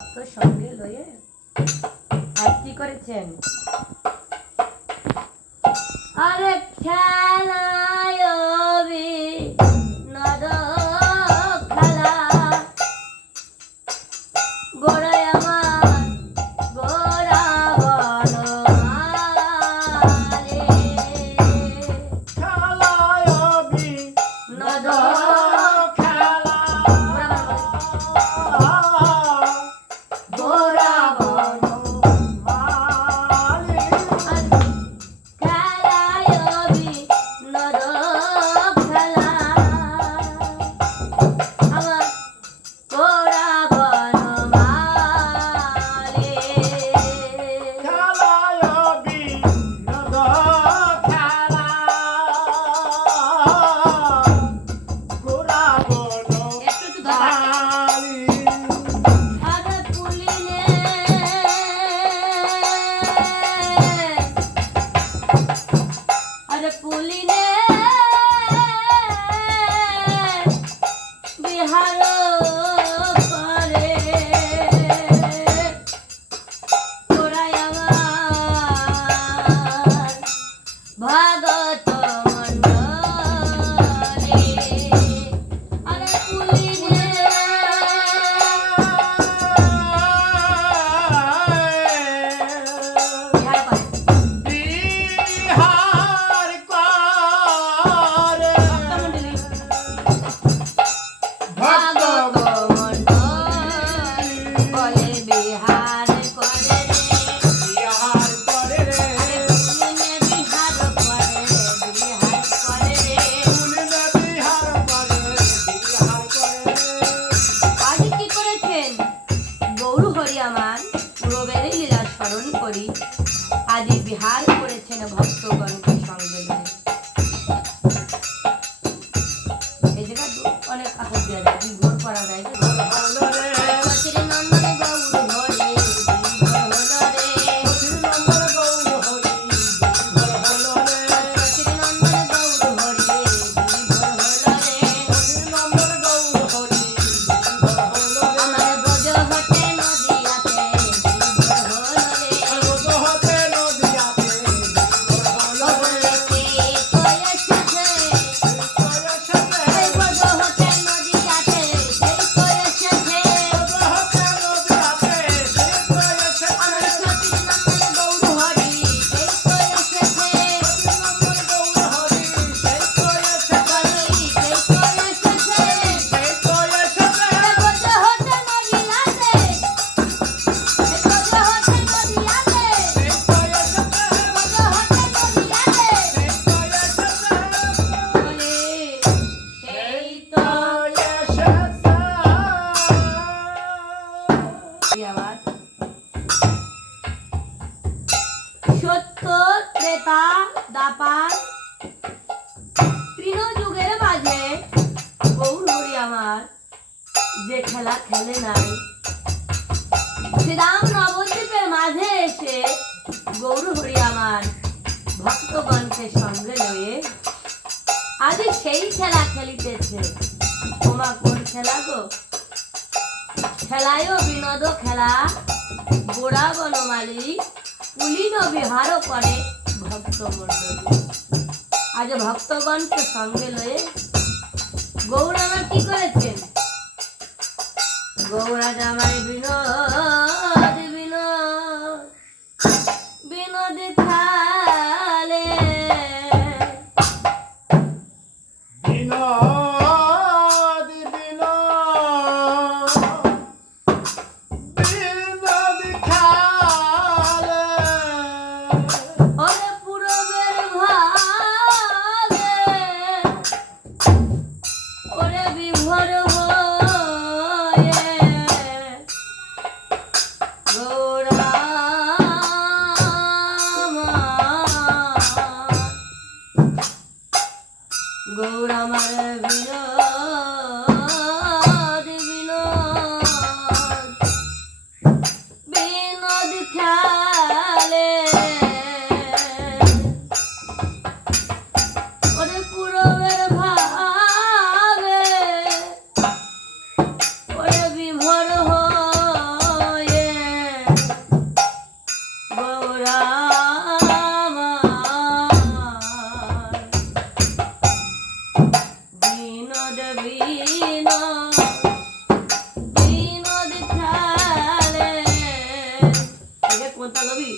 তো সঙ্গে লয়ে আর কি করেছেন? আরে খেলায় নদ খেলা গোড়ায় আমার গোড়া বলো মারে খেলায় নদ খেলা গোড়া বলো মালি খেলায় নদ খেলা আমার গোড়া বলো মারে খেলায় বিনোদ খেলা গোরা বলো একটু ধরা মালি আরে পুলিনে আরে পুলিনে বিহার করে তোরাই আমার ভাগত মন্ডলে আরে পুলিনে বিহার করে বিহার করে মন্ডলী ভক্ত ভাগত মন্ডলী বলে বিহার করে রে বিহার করে রে পুলিনে বিহার করে বিহার করে রে ফুলনে বিহার করে বিহার করে আজ কি করেছেন? গৌর হরি আমার পূর্বের লীলা স্মরণ করি আজ বিহার করেছেন ভক্তগণকে সঙ্গে লয়ে। এই জায়গা অনেক আঘাত দেওয়া যায়, ঘোর করা যায় যে ঘোর হলো রে কচুরি নন্দন গৌর হরি হলো রে শ্রীনন্দন গৌর হরি বিভোর হলো রে কচুরি নন্দন গৌর হরি হলো রে শ্রীনন্দন গৌর হরি বিভোর হলো রে আমার ব্রজ হতে নদিয়াতে হলো রে রোজ হতে নদিয়াতে বিভোর হলো রে বলেতে কয়ে এসেছে এই ব্রজ হতে নদিয়াতে সেই কয়ে এসেছে আমার সতীর নন্দন গৌর হরি সেই কয়ে এসেছে বলি সেই কয়ে এসেছে এই ব্রজ হতে নদিয়াতে এই ব্রজ হতে নদিয়াতে এই ব্রজ হতে নদিয়াতে বলে সেই তো আবার সত্য ত্রেতা দাপার তৃণযুগের মাঝে গৌর হরি আমার যে খেলা খেলে নাই শ্রীরাম নবদ্বীপের মাঝে এসে গৌর হরি আমার ভক্তগণকে সঙ্গে লয়ে আজ সেই খেলা খেলিতেছে। তোমা কোন খেলা গো? খেলায়ও বিনোদ খেলা গোড়া বনমালী পুলিন বিহার করে ভক্ত মন্ডলী। আজ ভক্তগণকে সঙ্গে লয়ে গৌর আমার কি করেছেন? গৌরাজ আমার বিনোদ বিনোদ বিনোদ খালে বিনোদ বিনোদ বিনোদ খালে ওরে পূরবের ভাগে ওরে বিভোর হয়ে বিনোদ খেলে। কোনটা লবি?